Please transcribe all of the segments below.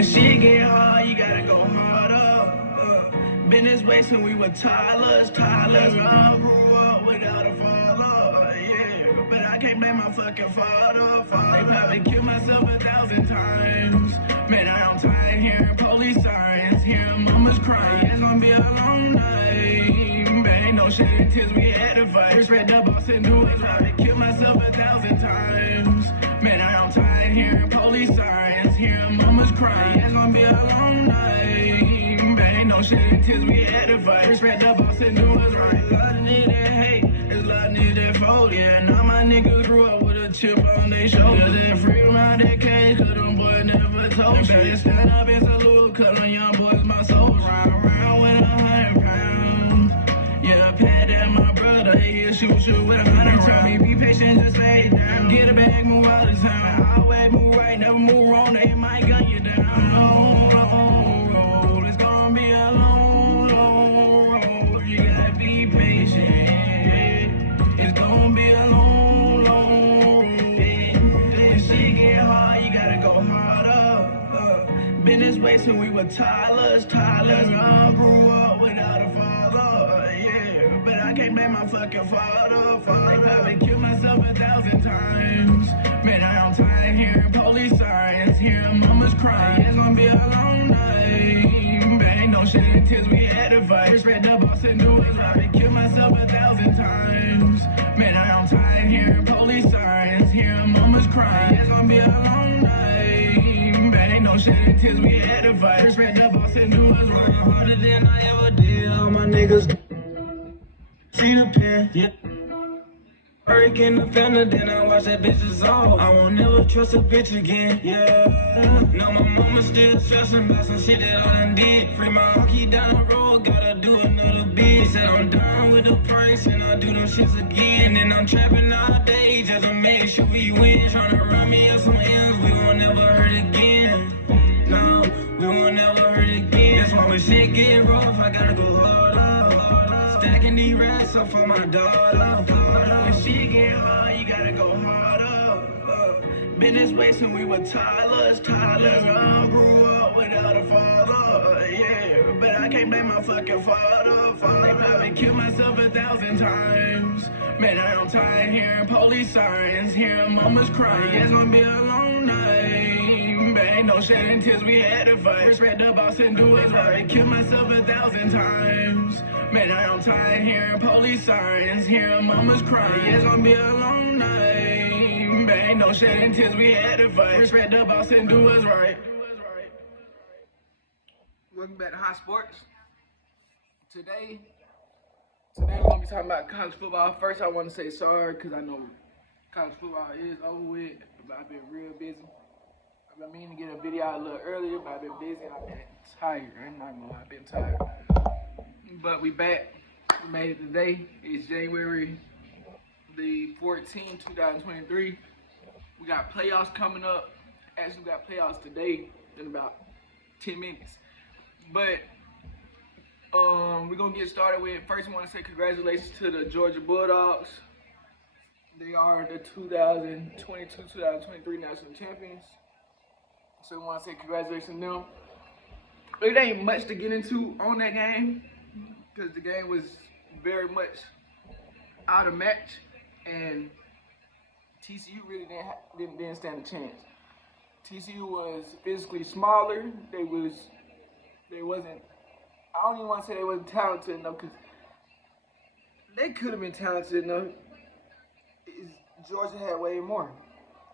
when shit get hard, you gotta go harder. Been this way since we were toddlers. I grew up without a father, yeah. But I can't blame my fucking father. I probably killed myself 1,000 times. Man, I'm tired hearing police sirens, hearing mamas crying. It's gonna be a long night. But ain't no shit until we had to fight. First read the boss and knew it. Probably killed myself 1,000 times. Man, I'm tired hearing police sirens, hearing mamas crying. It's gonna be a long night. But ain't no shit until we had to fight. First read the boss and knew it was right. A lot of niggas hate, there's a lot of niggas that fold. Yeah, now my niggas grew up with a chip on their shoulders. They free around that cage, cause them boys never told you. Better stand up and salute, cause them young boys my soul. Ride around with 100 pounds. Yeah, Pat, that my brother. He'll shoot with 100 rounds. Tell me be patient, just lay down. Get a bag, move out of town. Always move right, never move wrong. They might gun you down. Long road. It's gonna be a long road. You gotta be patient. It's gonna be a long road. When shit get hard, you gotta go harder. Been this way since we were toddlers. I grew up without a father, yeah. But I can't blame my fucking father. I probably killed myself 1,000 times. Man, I'm tired hearing police sirens, hearing mamas crying. It's gonna be a long night. But ain't no shit until we had to fight. First read the boss and knew it was right. Killed myself 1,000 times. Man, I'm tired hearing police sirens, hearing mamas crying. It's gonna be a long night. But ain't no shit until we had to fight. First read the boss and knew it was right. Harder than I ever did. All my niggas see the pen, yeah. Breaking the fender, then I watch that bitch's off. I won't never trust a bitch again, yeah. Now my mama still stressing about some shit that I done did. Free my hockey down the road, gotta do another bid. Said I'm down with the price and I do them shits again. And I'm trapping all day just to make sure we win. Tryna run me up some ends, we won't never hurt again. No, we won't never hurt again. That's why when shit get rough, I gotta go harder. Stacking these racks up for my daughter. When shit get hard, you gotta go harder. Been this way since we were toddlers. I grew up without a father, yeah. But I can't blame my fucking father. I probably killed myself 1,000 times. Man, I'm tired hearing police sirens, hearing mamas crying. It's gonna be a long night. But ain't no shit until we had to fight. First read the boss and do it right. Killed myself 1,000 times. Man, I'm tired hearing police sirens, hearing mamas crying. It's gonna be a long night. But ain't no shit until we had to fight. First read the boss and do us right. Welcome back to Hot Sports. Today we're gonna be talking about college football. First, I want to say sorry because I know college football is over with, but I've been real busy. I've been meaning to get a video out a little earlier, but I've been busy and I've been tired. I'm not gonna lie, I've been tired. But we back. We made it today. It's January the 14th, 2023. We got playoffs coming up. Actually, we got playoffs today in about 10 minutes. But we're gonna get started with, first I want to say congratulations to the Georgia Bulldogs. They are the 2022-2023 national champions. So we want to say congratulations to them. It ain't much to get into on that game because the game was very much out of match and TCU really didn't stand a chance. TCU was physically smaller. They wasn't. I don't even want to say they wasn't talented enough because they could have been talented enough. Georgia had way more.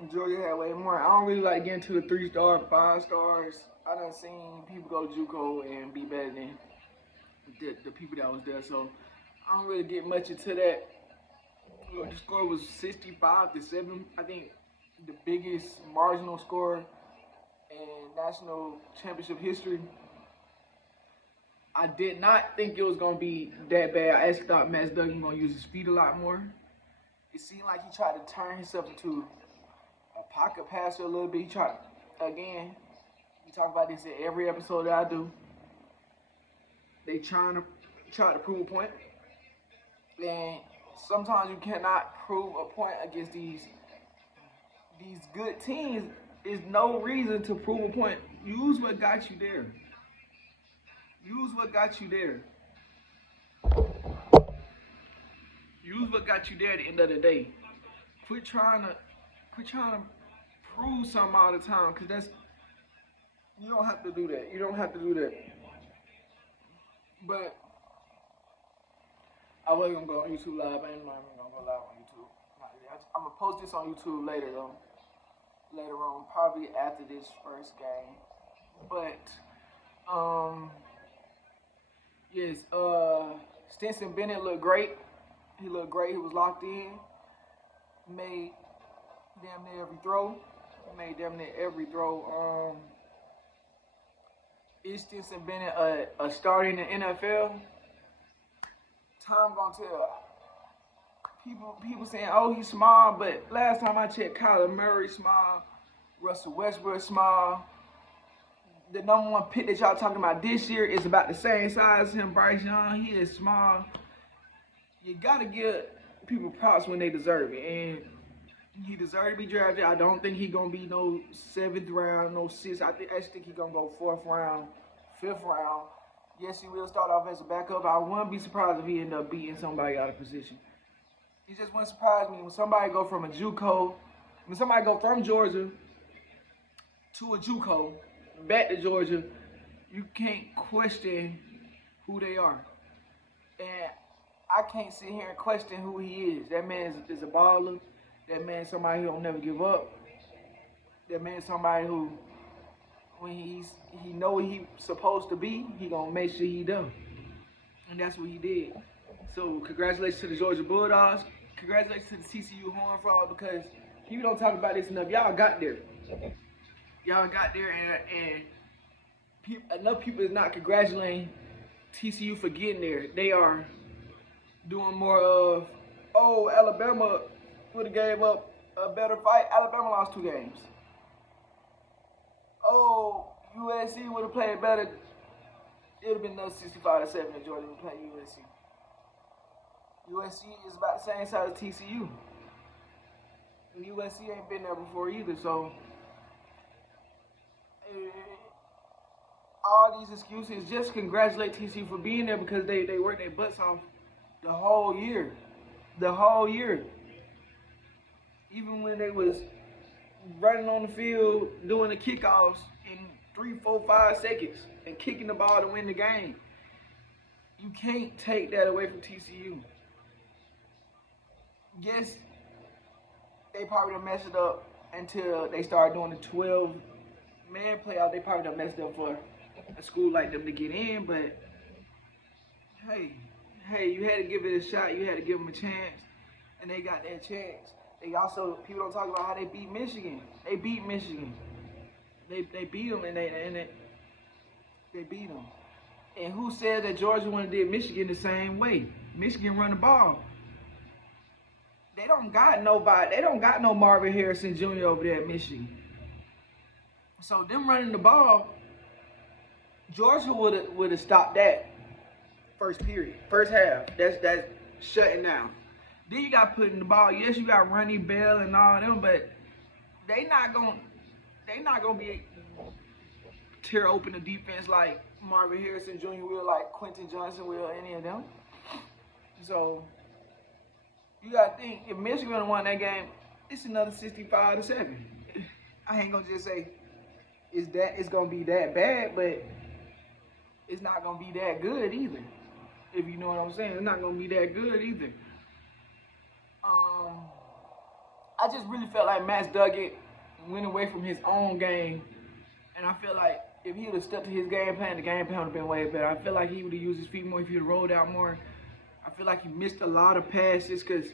I don't really like getting to the 3-star, 5 stars. I done seen people go JUCO and be better than the people that was there. So I don't really get much into that. The score was 65-7. I think the biggest marginal score in national championship history. I did not think it was going to be that bad. I actually thought Max Duggan was going to use his feet a lot more. It seemed like he tried to turn himself into a pocket passer a little bit. He tried, again, we talk about this in every episode that I do. They try to prove a point. And sometimes you cannot prove a point against these good teams. There's no reason to prove a point Use what got you there. Use what got you there. Use what got you there at the end of the day. Quit trying to prove something all the time, cause that's you don't have to do that. You don't have to do that. But I wasn't gonna go on YouTube live. I ain't even gonna go live on YouTube. I'm gonna post this on YouTube later though. Later on, probably after this first game. But yes, Stetson Bennett looked great. He looked great. He was locked in. Made damn near every throw. Is Stetson Bennett a starter in the NFL? Time gonna tell. People saying, oh, he's small, but last time I checked, Kyler Murray small, Russell Westbrook small. The number one pick that y'all talking about this year is about the same size as him, Bryce Young. He is small. You gotta give people props when they deserve it, and he deserved to be drafted. I don't think he gonna be no 7th round, no 6th. I actually think he gonna go 4th round, 5th round. Yes, he will start off as a backup. I wouldn't be surprised if he ended up beating somebody out of position. It just wouldn't surprise me when somebody go from a JUCO, when somebody go from Georgia to a JUCO, back to Georgia, you can't question who they are. And I can't sit here and question who he is. That man is a baller. That man somebody who don't never give up. That man somebody who, when he know what he's supposed to be, he gonna make sure he does. And that's what he did. So congratulations to the Georgia Bulldogs. Congratulations to the TCU Horned Frogs, because people don't talk about this enough. Y'all got there. Y'all got there, and enough people is not congratulating TCU for getting there. They are doing more of, oh, Alabama would have gave up a better fight. Alabama lost 2 games. Oh, USC would have played better. It would have been another 65-7 if Georgia would play USC. USC is about the same size as TCU. And USC ain't been there before either, so all these excuses, just congratulate TCU for being there, because they worked their butts off the whole year. The whole year. Even when they was running on the field, doing the kickoffs in 3, 4, 5 seconds and kicking the ball to win the game. You can't take that away from TCU. Yes, they probably done messed it up until they started doing the 12-man playoff. They probably done messed up for a school like them to get in, but hey, you had to give it a shot. You had to give them a chance, and they got that chance. They also, people don't talk about how they beat Michigan. They beat Michigan. They beat them, and they beat them. And who said that Georgia wouldn't did Michigan the same way? Michigan run the ball. They don't got nobody. They don't got no Marvin Harrison Jr. over there at Michigan. So them running the ball, Georgia would have stopped that first period, first half. That's shutting down. Then you got putting the ball. Yes, you got Ronnie Bell and all them, but they not gonna be tear open the defense like Marvin Harrison Jr. will, like Quentin Johnson will, any of them. So you gotta think, if Michigan won that game, it's another 65-7. I ain't gonna just say it's gonna be that bad, but it's not gonna be that good either. If you know what I'm saying, it's not gonna be that good either. I just really felt like Max Duggan went away from his own game, and I feel like if he would have stuck to his game plan, the game plan would have been way better. I feel like he would have used his feet more if he would have rolled out more. I feel like he missed a lot of passes, because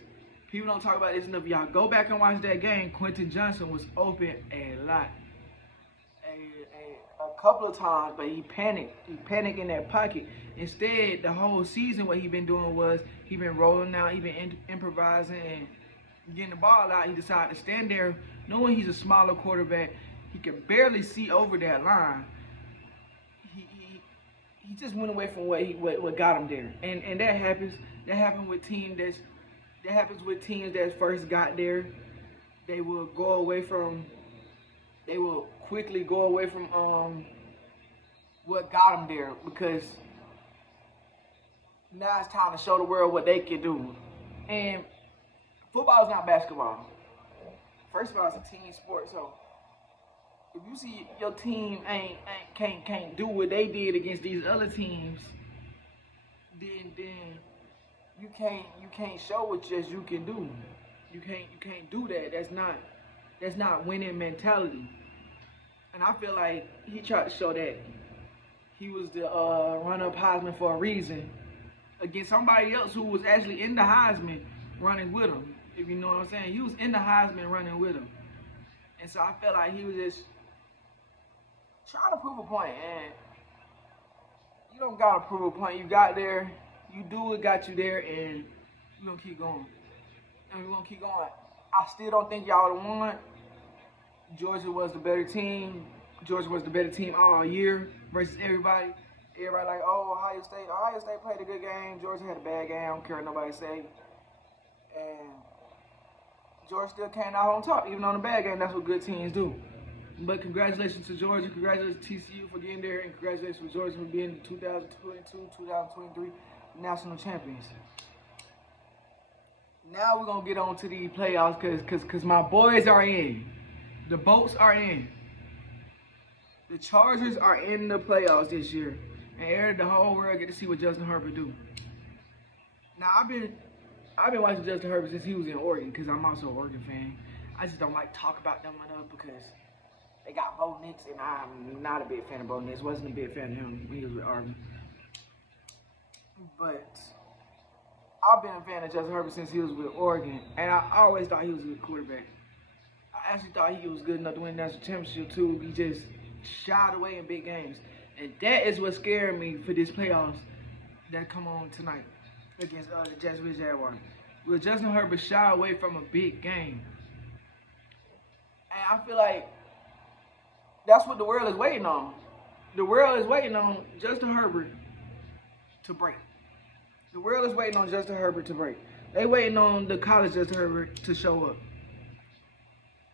people don't talk about this enough. Y'all go back and watch that game. Quentin Johnson was open a lot. A couple of times, but he panicked. He panicked in that pocket. Instead, the whole season, what he been doing was he been rolling out, he been improvising and getting the ball out. He decided to stand there, knowing he's a smaller quarterback. He could barely see over that line. He just went away from what got him there, and that happens. That happens with teams that first got there. They will quickly go away from what got them there, because now it's time to show the world what they can do. And football is not basketball. First of all, it's a team sport, so if you see your team can't do what they did against these other teams, then you can't show what just you can do. You can't do that. That's not winning mentality. And I feel like he tried to show that he was the runner-up Heisman for a reason against somebody else who was actually in the Heisman running with him. If you know what I'm saying, he was in the Heisman running with him, and so I felt like he was just trying to prove a point. And you don't gotta prove a point. You got there. You do what got you there, and we're gonna keep going. And we're gonna keep going. I still don't think y'all would have won. Georgia was the better team. Georgia was the better team all year versus everybody. Everybody like, oh, Ohio State. Ohio State played a good game. Georgia had a bad game. I don't care what nobody say. And Georgia still came out on top, even on a bad game. That's what good teams do. But congratulations to Georgia. Congratulations to TCU for getting there. And congratulations to Georgia for being the 2022-2023 national champions. Now we're going to get on to the playoffs because my boys are in. The boats are in. The Chargers are in the playoffs this year. And the whole world get to see what Justin Herbert do. Now, I've been watching Justin Herbert since he was in Oregon because I'm also an Oregon fan. I just don't like talk about them enough because they got Bo Nix, and I'm not a big fan of Bo Nix. Wasn't a big fan of him when he was with Oregon. But I've been a fan of Justin Herbert since he was with Oregon, and I always thought he was a good quarterback. I actually thought he was good enough to win the national championship too. He just shied away in big games. And that is what scared me for this playoffs that come on tonight against the Jacksonville Jaguars. Will Justin Herbert shy away from a big game? And I feel like that's what the world is waiting on. The world is waiting on Justin Herbert to break. The world is waiting on Justin Herbert to break. They waiting on the college Justin Herbert to show up.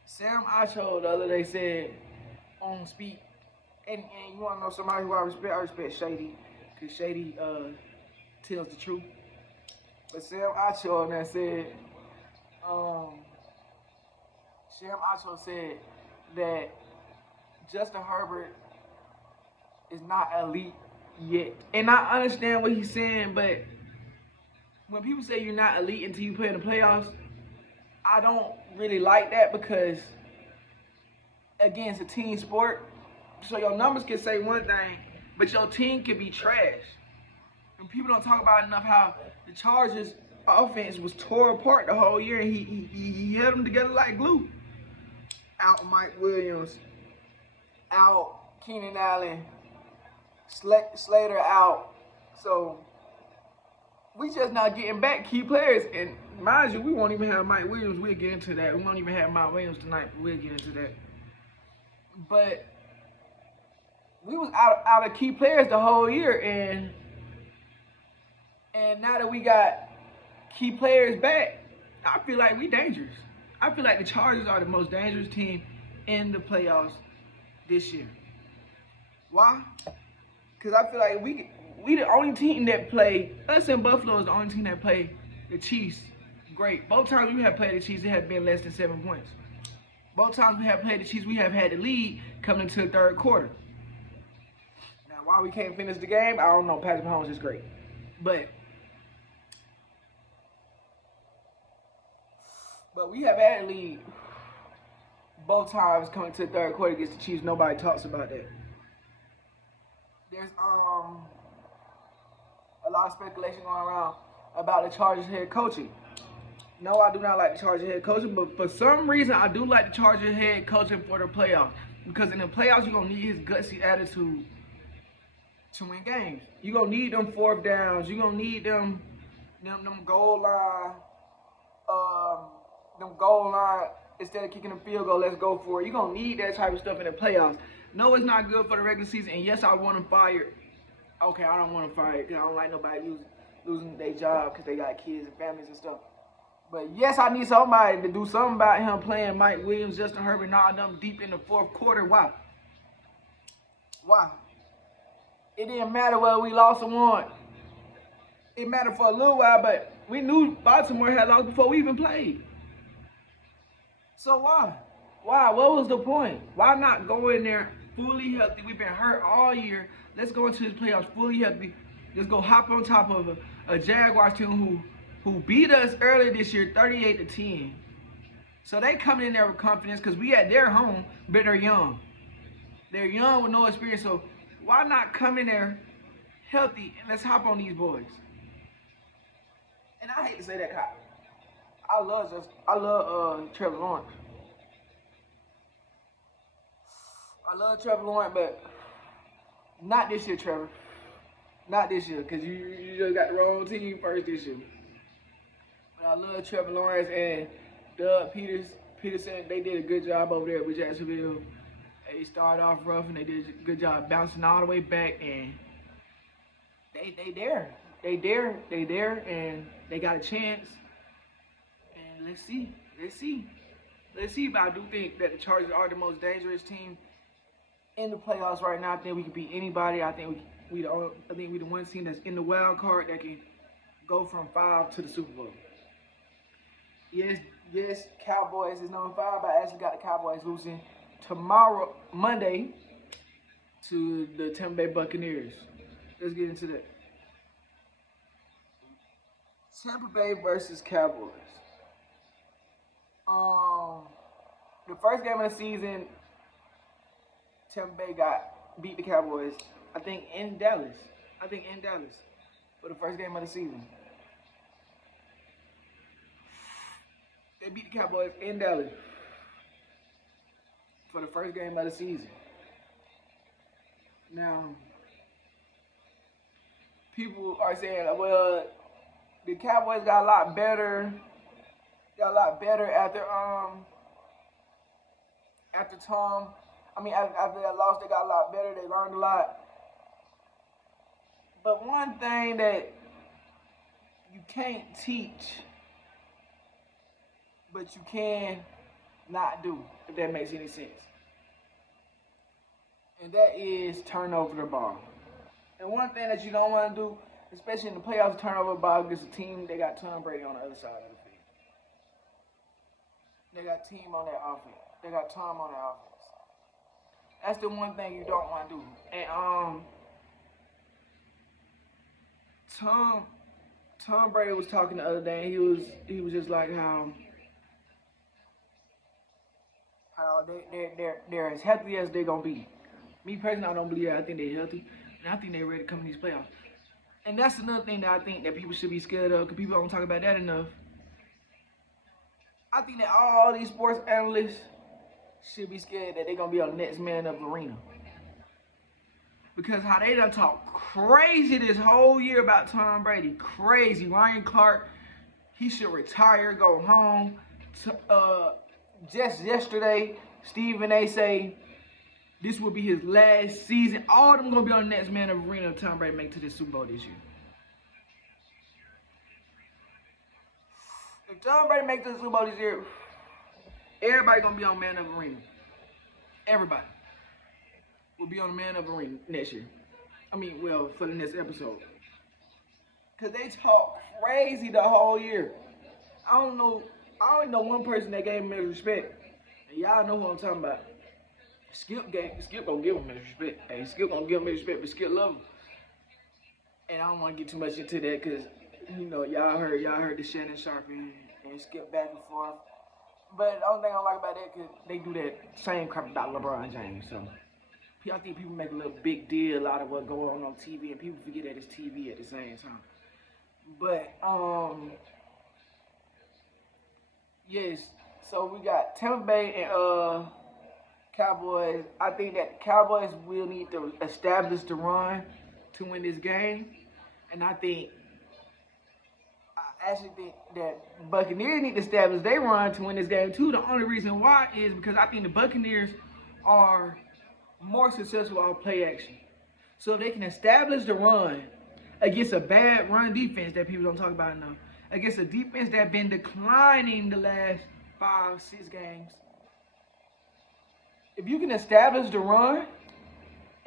Sam Acho the other day said on Speak, and you want to know somebody who I respect Shady, because Shady tells the truth. But Sam Acho on that said, Sam Acho said that Justin Herbert is not elite yet. And I understand what he's saying, but when people say you're not elite until you play in the playoffs, I don't really like that because, again, it's a team sport. So your numbers can say one thing, but your team can be trash. And people don't talk about enough how the Chargers' offense was tore apart the whole year, and he held them together like glue. Out Mike Williams, out Keenan Allen, Slater out. So we just not getting back key players. And mind you, we won't even have Mike Williams. We'll get into that. We won't even have Mike Williams tonight, but we'll get into that. But we was out of key players the whole year, and now that we got key players back, I feel like we dangerous. I feel like the Chargers are the most dangerous team in the playoffs this year. Why? Because I feel like we the only team that play, us and Buffalo is the only team that play the Chiefs great. Both times we have played the Chiefs, it have been less than 7 points. Both times we have played the Chiefs, we have had the lead coming into the third quarter. Now, why we can't finish the game, I don't know. Patrick Mahomes is great. But we have had the lead both times coming to the third quarter against the Chiefs. Nobody talks about that. There's a lot of speculation going around about the Chargers head coaching. No, I do not like the Chargers head coaching, but for some reason, I do like the Chargers head coaching for the playoffs. Because in the playoffs, you're going to need his gutsy attitude to win games. You're going to need them fourth downs. You're going to need them goal line, instead of kicking the field goal, let's go for it. You're going to need that type of stuff in the playoffs. No, it's not good for the regular season, and yes, I want him fired. Okay, I don't want him fired because I don't like nobody losing their job because they got kids and families and stuff. But yes, I need somebody to do something about him playing Mike Williams, Justin Herbert, and all them deep in the fourth quarter. Why? Why? It didn't matter whether we lost or won. It mattered for a little while, but we knew Baltimore had lost before we even played. So why? Why? What was the point? Why not go in there fully healthy? We've been hurt all year. Let's go into the playoffs fully healthy. Let's go hop on top of a Jaguars team who beat us earlier this year, 38-10. So they coming in there with confidence because we at their home, but they're young. They're young with no experience. So why not come in there healthy and let's hop on these boys? And I hate to say that, Kyle. I love Trevor Lawrence. I love Trevor Lawrence, but not this year, Trevor. Not this year, because you just got the wrong team first this year. But I love Trevor Lawrence and Doug Peterson. They did a good job over there with Jacksonville. They started off rough and they did a good job bouncing all the way back, and they there. They there, and they got a chance. And let's see. But I do think that the Chargers are the most dangerous team in the playoffs right now. I think we can beat anybody. I think we the one team that's in the wild card that can go from 5 to the Super Bowl. Yes, Cowboys is number 5, but I actually got the Cowboys losing tomorrow, Monday, to the Tampa Bay Buccaneers. Let's get into that. Tampa Bay versus Cowboys. The first game of the season, Tampa Bay beat the Cowboys. I think in Dallas. For the first game of the season. They beat the Cowboys in Dallas for the first game of the season. Now, people are saying, well, the Cowboys got a lot better. After Tom. After that loss, they got a lot better. They learned a lot. But one thing that you can't teach, but you can not do, if that makes any sense. And that is turn over the ball. And one thing that you don't want to do, especially in the playoffs, turn over the ball against a team, they got Tom Brady on the other side of the field. They got team on that offense. They got Tom on that offense. That's the one thing you don't want to do. And Tom Brady was talking the other day. He was just like how they're as healthy as they're gonna be. Me personally, I don't believe that. I think they're healthy, and I think they're ready to come in these playoffs. And that's another thing that I think that people should be scared of, because people don't talk about that enough. I think that all these sports analysts should be scared that they're going to be on the next man up arena. Because how they done talk crazy this whole year about Tom Brady. Crazy. Ryan Clark, he should retire, go home. Just yesterday, Stephen A. say this will be his last season. All of them going to be on the next man up arena if Tom Brady make to the Super Bowl this year. If Tom Brady makes it to the Super Bowl this year, everybody gonna be on Man Up Arena. Everybody will be on the Man Up Arena next year. For the next episode. Cause they talk crazy the whole year. I only know one person that gave him his respect. And y'all know who I'm talking about. Skip gonna give him his respect. Hey, Skip gonna give him his respect, but Skip love him. And I don't want to get too much into that, cause y'all heard the Shannon Sharpe and Skip back and forth. But the only thing I like about that, cause they do that same crap about LeBron James. So I think people make a little big deal out of what's going on TV, and people forget that it's TV at the same time. But yes. So we got Tampa Bay and Cowboys. I think that Cowboys will need to establish the run to win this game, and I actually think that Buccaneers need to establish their run to win this game too. The only reason why is because I think the Buccaneers are more successful on play action. So if they can establish the run against a bad run defense that people don't talk about enough, against a defense that's been declining the last 5-6 games, if you can establish the run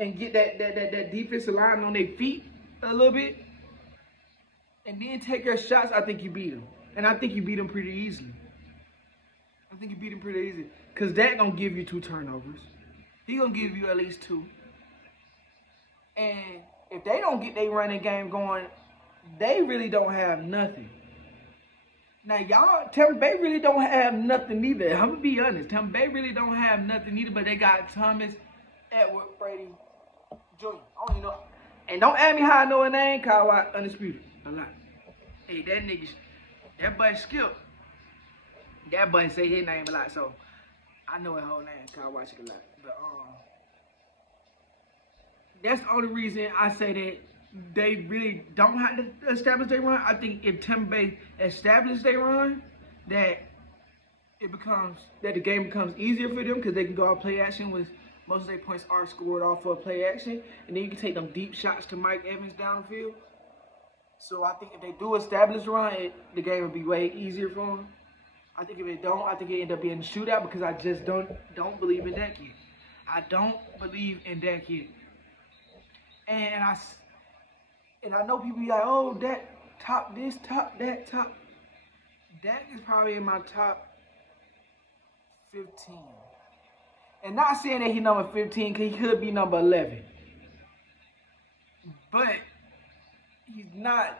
and get that defensive line on their feet a little bit, and then take your shots, I think you beat them. And I think you beat them pretty easily. I think you beat him pretty easy. Because Dak going to give you 2 turnovers. He going to give you at least 2. And if they don't get their running game going, they really don't have nothing. Now, y'all, Tampa Bay really don't have nothing either. I'm going to be honest. Tampa Bay really don't have nothing either, but they got Thomas Edward Brady Jr. I don't even know. And don't ask me how I know his name, Kyle Undisputed. A lot. Hey, that nigga, that boy Skip. That boy say his name a lot, so I know his whole name. Kyle watch it a lot. But that's the only reason I say that they really don't have to establish their run. I think if Tampa Bay establishes their run, that the game becomes easier for them because they can go out play action with most of their points are scored off of play action, and then you can take them deep shots to Mike Evans down the field. So I think if they do establish the run, the game will be way easier for them. I think if they don't, I think it end up being a shootout because I just don't believe in Dak yet. I don't believe in Dak yet. And I know people be like, oh, Dak top this, top that, top. Dak is probably in my top 15. And not saying that he's number 15 because he could be number 11. But he's not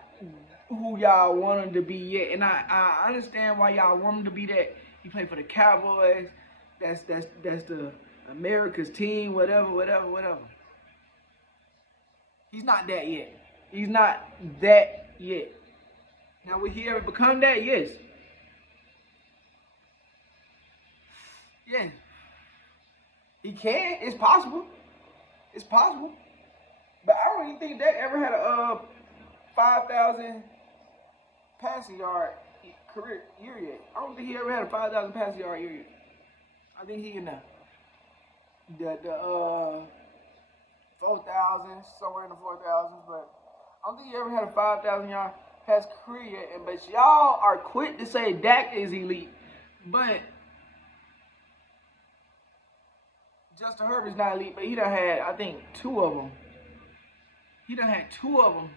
who y'all want him to be yet. And I understand why y'all want him to be that. He played for the Cowboys. That's the America's team, whatever. He's not that yet. He's not that yet. Now, will he ever become that? Yes. Yeah. He can. It's possible. It's possible. But I don't even think Dak ever had a 5,000 passing yard career year yet. I don't think he ever had a 5,000 passing yard year yet. I think he in the 4,000, somewhere in the 4,000s, but I don't think he ever had a 5,000 yard pass career yet. But y'all are quick to say Dak is elite, but Justin Herbert's not elite, but he done had, I think, 2 of them. He done had 2 of them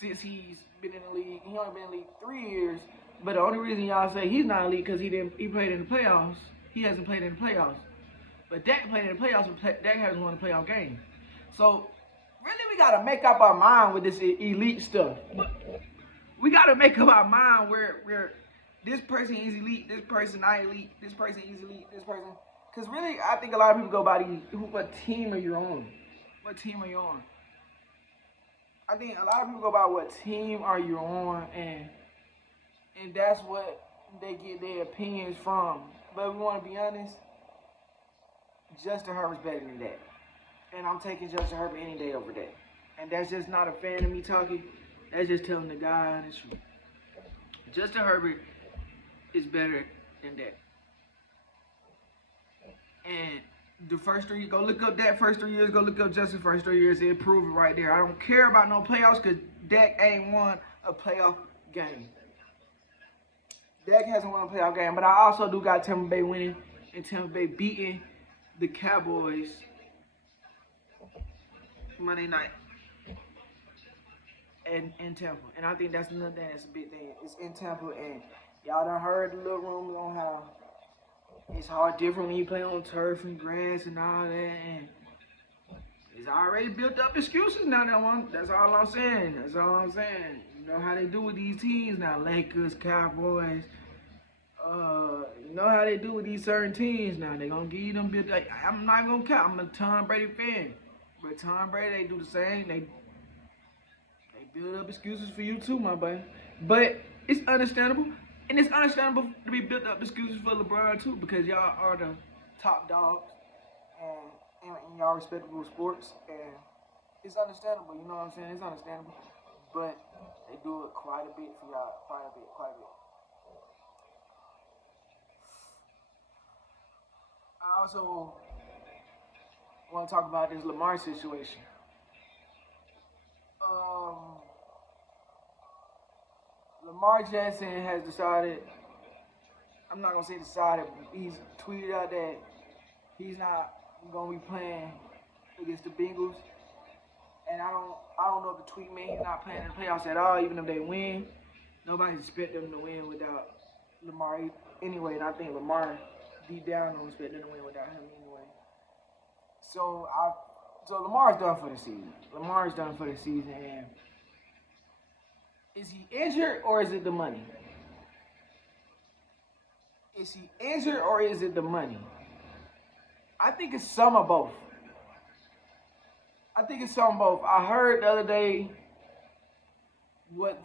since he's been in the league. He only been in the league 3 years. But the only reason y'all say he's not elite because he played in the playoffs. He hasn't played in the playoffs. But Dak played in the playoffs, but Dak hasn't won a playoff game. So really, we gotta make up our mind with this elite stuff. We gotta make up our mind where this person is elite, this person not elite, this person is elite, this person. Because really, I think a lot of people go by what team are you on? What team are you on? I think a lot of people go by what team are you on, and that's what they get their opinions from. But we want to be honest, Justin Herbert's better than that. And I'm taking Justin Herbert any day over that. And that's just not a fan of me talking. That's just telling the guy honest truth. Justin Herbert is better than that. And the first 3 years, go look up Dak first 3 years, go look up Justin's first 3 years, it'll prove it right there. I don't care about no playoffs because Dak ain't won a playoff game. Dak hasn't won a playoff game, but I also do got Tampa Bay winning and Tampa Bay beating the Cowboys Monday night in Tampa. And I think that's another thing that's a big thing. It's in Tampa, and y'all done heard the little rumors on how it's hard different when you play on turf and grass and all that. And it's already built up excuses now. That's all I'm saying. That's all I'm saying. You know how they do with these teams now. Lakers, Cowboys. You know how they do with these certain teams now. They're going to give you them built up. I'm not going to count. I'm a Tom Brady fan. But Tom Brady, they do the same. They build up excuses for you too, my boy. But it's understandable. And it's understandable to be built up excuses for LeBron too, because y'all are the top dogs and in y'all respectable sports, and it's understandable. You know what I'm saying? It's understandable, but they do it quite a bit for y'all, quite a bit. I also want to talk about this Lamar situation. Lamar Jackson has decided, I'm not going to say decided, he's tweeted out that he's not going to be playing against the Bengals. And I don't know if the tweet means he's not playing in the playoffs at all, even if they win. Nobody expect them to win without Lamar anyway, and I think Lamar deep down don't expect them to win without him anyway. So Lamar's done for the season. Lamar's done for the season, and is he injured or is it the money? Is he injured or is it the money? I think it's some of both. I heard the other day what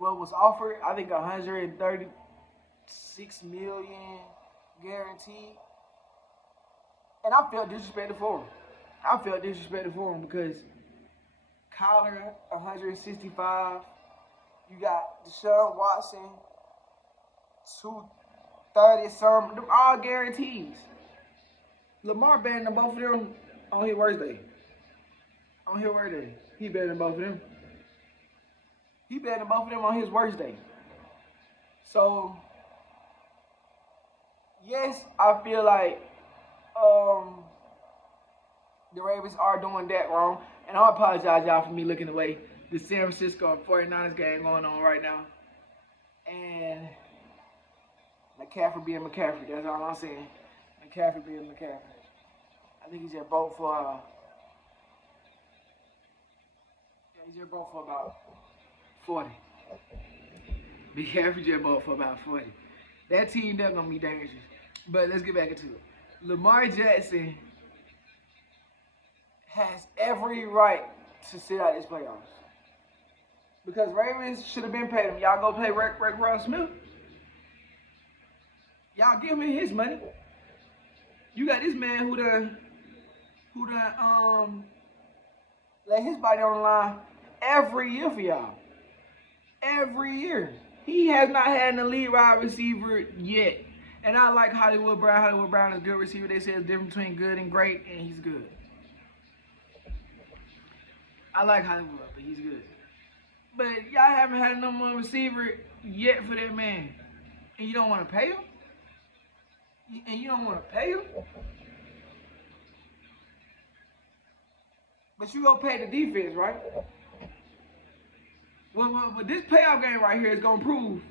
was offered. I think 136 million guaranteed, and I felt disrespected for him. Because Kyler 165. You got Deshaun Watson 230 some. Them all guarantees. Lamar better than both of them on his worst day. He better than both of them. He better than both of them on his worst day. So, yes, I feel like the Ravens are doing that wrong. And I apologize, y'all, for me looking away. The San Francisco 49ers game going on right now. And McCaffrey being McCaffrey. That's all I'm saying. McCaffrey being McCaffrey. I think he's at both for about 40. McCaffrey just both for about 40. That team, they're going to be dangerous. But let's get back into it. Lamar Jackson has every right to sit out this playoffs. Because Ravens should have been paid him. Y'all go play Rick Ross Smith. Y'all give him his money. You got this man who done let his body on the line every year for y'all. Every year. He has not had an elite wide receiver yet. And I like Hollywood Brown. Hollywood Brown is a good receiver. They say it's different between good and great, and he's good. I like Hollywood, but he's good. But y'all haven't had a number one receiver yet for that man. And you don't want to pay him? But you go pay the defense, right? Well, this playoff game right here is going to prove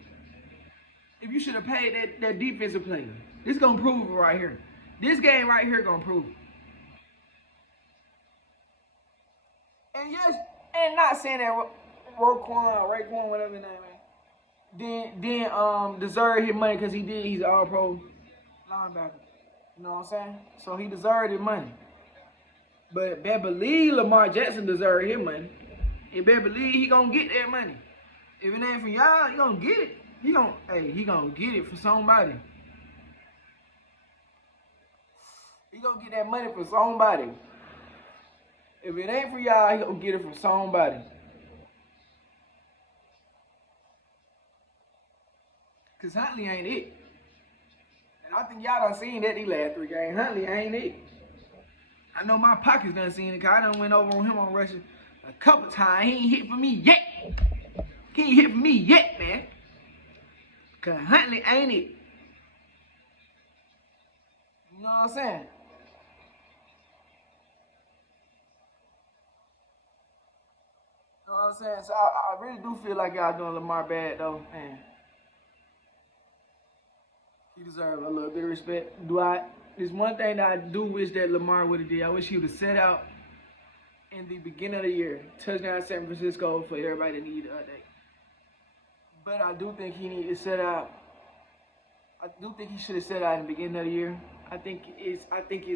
if you should have paid that defensive player. This is going to prove it right here. This game right here going to prove it. And yes, and not saying that Raekwon, whatever his name is, didn't deserve his money because he did. He's an all-pro linebacker. You know what I'm saying? So he deserved his money. But better believe Lamar Jackson deserved his money. You better believe he gonna get that money. If it ain't from y'all, he gonna get it. He gonna get it from somebody. He gonna get that money from somebody. If it ain't for y'all, he gonna get it from somebody. Cause Huntley ain't it. And I think y'all done seen that these last 3 games. Huntley ain't it. I know my pockets done seen it, cause I done went over on him on Russia a couple times. He ain't hit for me yet. Man. Cause Huntley ain't it. You know what I'm saying? You know what I'm saying? So I really do feel like y'all doing Lamar bad though, man. He deserves a little bit of respect. There's one thing that I do wish that Lamar would have did. I wish he would have set out in the beginning of the year. Touchdown San Francisco for everybody that needed an update. But I do think he needed to set out. I do think he should have set out in the beginning of the year. I think it's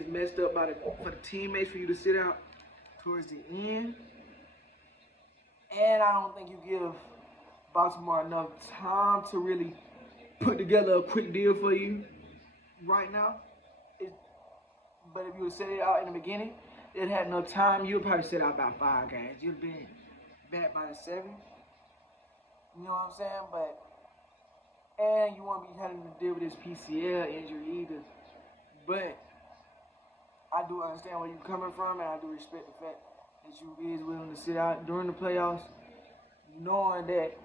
messed up for the teammates for you to sit out towards the end. And I don't think you give Baltimore enough time to really put together a quick deal for you right now. But if you would set it out in the beginning, it had no time. You would probably set out about 5 games. You'd have been back by the 7. You know what I'm saying? And you won't be having to deal with this PCL injury either. But I do understand where you're coming from, and I do respect the fact that you is willing to sit out during the playoffs, knowing that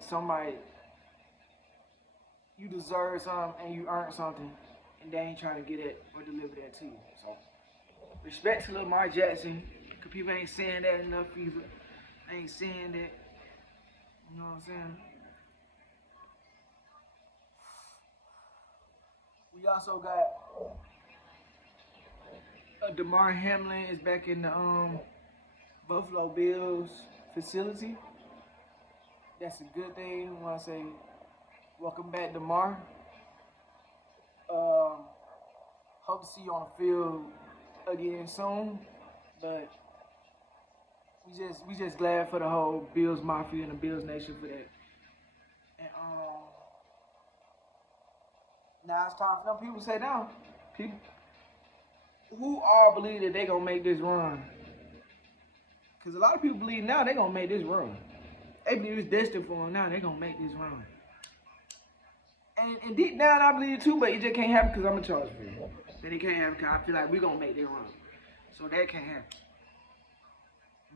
you deserve something and you earn something, and they ain't trying to get it or deliver that to you. So Respect to Lamar Jackson, because people ain't saying that enough either. Ain't saying that. You know what I'm saying? We also got DeMar Hamlin is back in the Buffalo Bills facility. That's a good thing. I want to say welcome back, DeMar. Hope to see you on the field again soon. But we just glad for the whole Bills Mafia and the Bills Nation for that. And now it's time for them people to say down. People who all believe that they gonna make this run. Cause a lot of people believe now they gonna make this run. They believe it's destined for them now. They gonna make this run. And deep down I believe it too, but it just can't happen because I'm a Chargers fan. Then it can't happen because I feel like we gonna make this run. So that can't happen.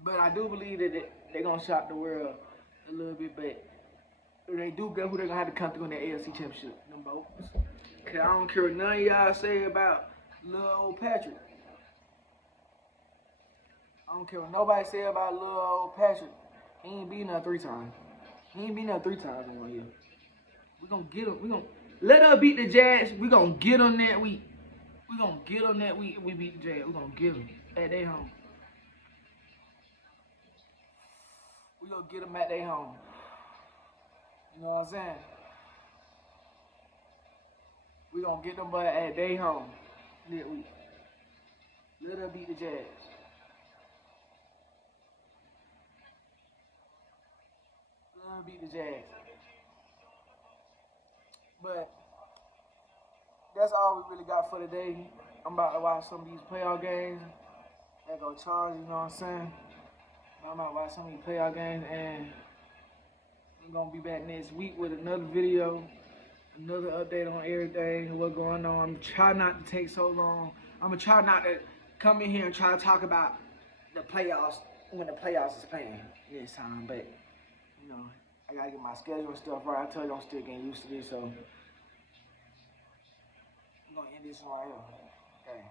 But I do believe that they're gonna shock the world a little bit, but if they do go, who they gonna have to come through in the AFC Championship? Them both. Cause I don't care what none of y'all say about little old Patrick. I don't care what nobody say about little old Patrick. He ain't beat nothing 3 times. He ain't beat nothing 3 times in 1 year. We gonna get him. We gonna let us beat the Jags. We gonna get them that week. We gonna get them that week. We beat the Jags. We gonna get them at their home. We gonna get them at their home. You know what I'm saying? We gonna get them but at their home that week. Let us beat the Jags. Let us beat the Jags. But that's all we really got for today. I'm about to watch some of these playoff games. I go Chargers, you know what I'm saying? I'm about to watch some of these playoff games, and I'm gonna be back next week with another video, another update on everything and what's going on. I'm trying not to take so long. I'm gonna try not to come in here and try to talk about the playoffs when the playoffs is playing this time, but you know, I gotta get my schedule and stuff right. I tell you I'm still getting used to this, so I'm gonna end this one right here. Okay.